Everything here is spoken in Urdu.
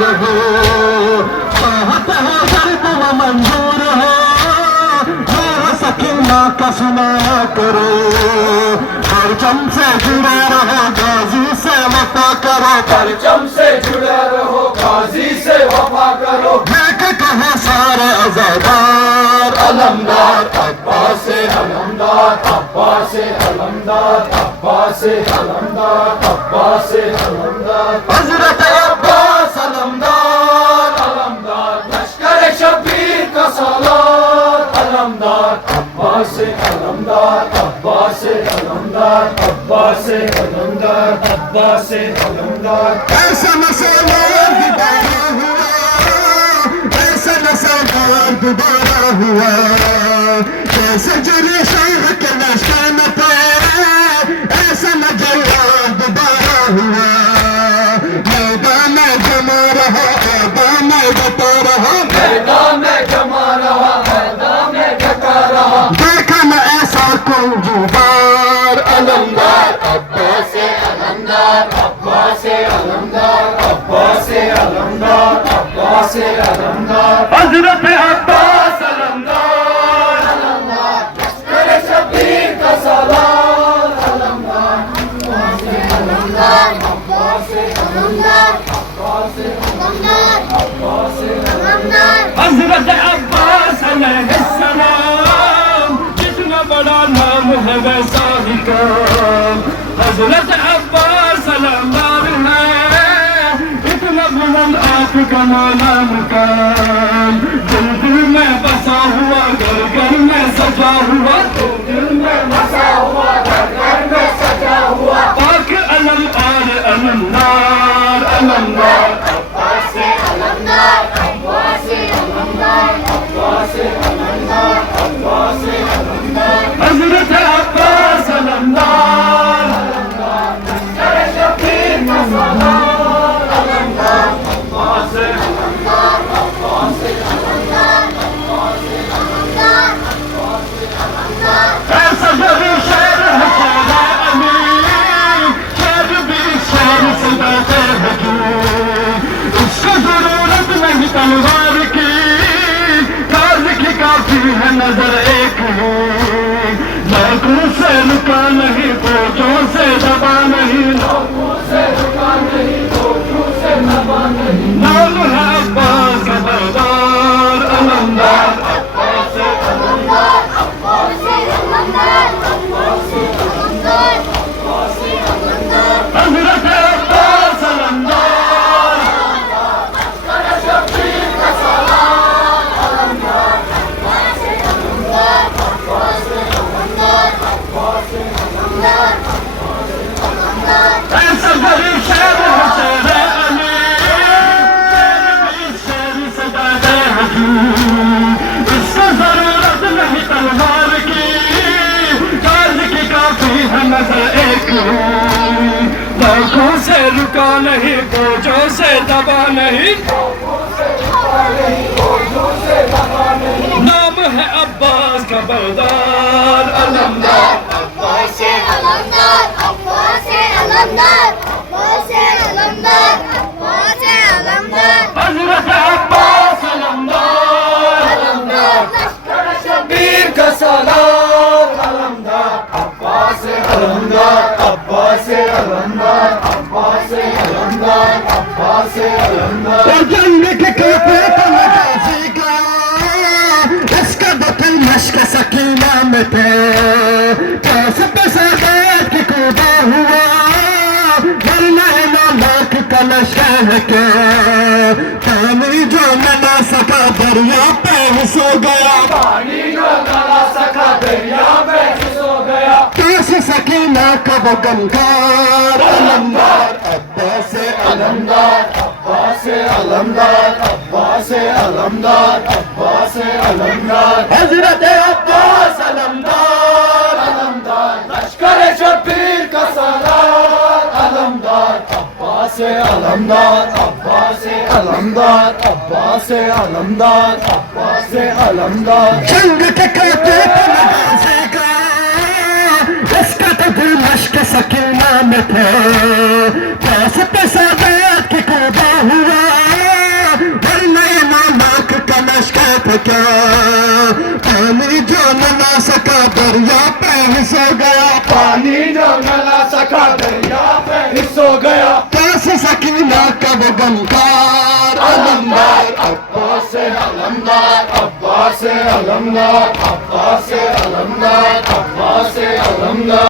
رہو چاہتے ہو درد و منظور ہو میرا سکینہ کا سنایا کرو پرچم سے جڑے رہو غازی سے وفا کرو پرچم سے جڑے رہو غازی سے وفا کرو دیکھ کہاں سارے عزادار علمدار عباس علمدار عباس علمدار عباس علمدار عباس علمدار حضرت عباس علمدار علمدار لشکر شبیر کا سالار علمدار عباس علمدار عباس علمدار عباس علمدار عباس علمدار ایسا مسلمان دوبارہ ہوا ایسا مسلمان دوبارہ ہوا جیسے جری شیخ کے نشان پہ ایسا نوجوان دوبارہ ہوا میدان جمع رہا میدان بتا رہا میدان میں جمع رہا میدان میں ڈھکا رہا دیکھا نہ ایسا کنجوبار علمدار عباس علمدار عباس علمدار عباس علمدار عباس علمدار حضرت عباس علمدار علمدار لشکر شبیر کا سالار علمدار علمدار عباس علمدار عباس علمدار عباس علمدار حضرت عباس علیہ السلام جتنا بڑا نام ہے ویسا ہی کام حضرت عباس علمدار ہے اتنا بلند آپ کا مولا مقام دل دل میں بسا ہوا گھر گھر میں سجا ہوا دل میں بسا ہوا گھر گھر میں سجا ہوا پاک علم آل علمدار علمدار عباس علمدار عباس علمدار عباس علمدار عباس علمدار حضرت عباس علمدار لشکر شبیر کا سالار علمدار عباس علمدار عباس علمدار ایسا جب شیر ہے شیر امین شیر بھی شیر سے بیٹھے حضور اس کو ضرورت نہیں تلوار کی تاج کی کافی ہے نظر ایک ہی لاکھوں سے رکا نہیں فوجوں سے دبا نہیں لوگوں سے رکا نہیں فوجوں سے دبا نہیں نام ہے عباس کا بردار علمدار عباس علمدار عباس علمدار عباس علمدار عباس علمدار حضرت عباس علمدار لشکر شبیر کا سالار علمدار عباس علمدار عباس علمدار عباس علمدار علمدار ایسا غریب شیر ہے شیر امین شیر سے بیٹھے حضور اس کو ضرورت نہیں تلوار کی تاج کی کافی ہے نظر ایک لاکھوں سے رکا نہیں فوجوں سے دبا نہیں فوجوں سے دبا نہیں نام ہے عباس کا بردار علمدار عباس علمدار عباس علمدار عباس علمدار عباس علمدار حضرت عباس علمدار لشکر شبیر کا سالار علمدار عباس علمدار عباس علمدار عباس علمدار عباس علمدار اور جنگ کے کافی تماشے کا اس کا دل مشق سکینہ میں تھے پاس پہ سادات کی کوبا ہوا ورنہ لاکھ کا نشہ کے پانی جو نہ لا سکا دریا پہ سو گیا پانی جو نہ سکا دریا میں سو گیا پاس سکینہ کا وہ گنگار علمدار عباس علمدار عباس علمدار عباس علمدار عباس علمدار حضرت عباس علمدار علمدار لشکر شبیر کا سالار علمدار عباس علمدار عباس علمدار عباس علمدار عباس علمدار جنگ کے کاتے تماشے کا اس کا تو دل مشق سکینہ میں تھے پاس پہ سادات کی کوبا ہوا تھا کیا پانی جو نہ لا سکا دریا پہ سو گیا پانی جو نہ لا سکا دریا پہ سو گیا کیسے سکینہ کا وہ غمخوار علمدار عباس علمدار عباس علمدار عباس علمدار عباس علمدار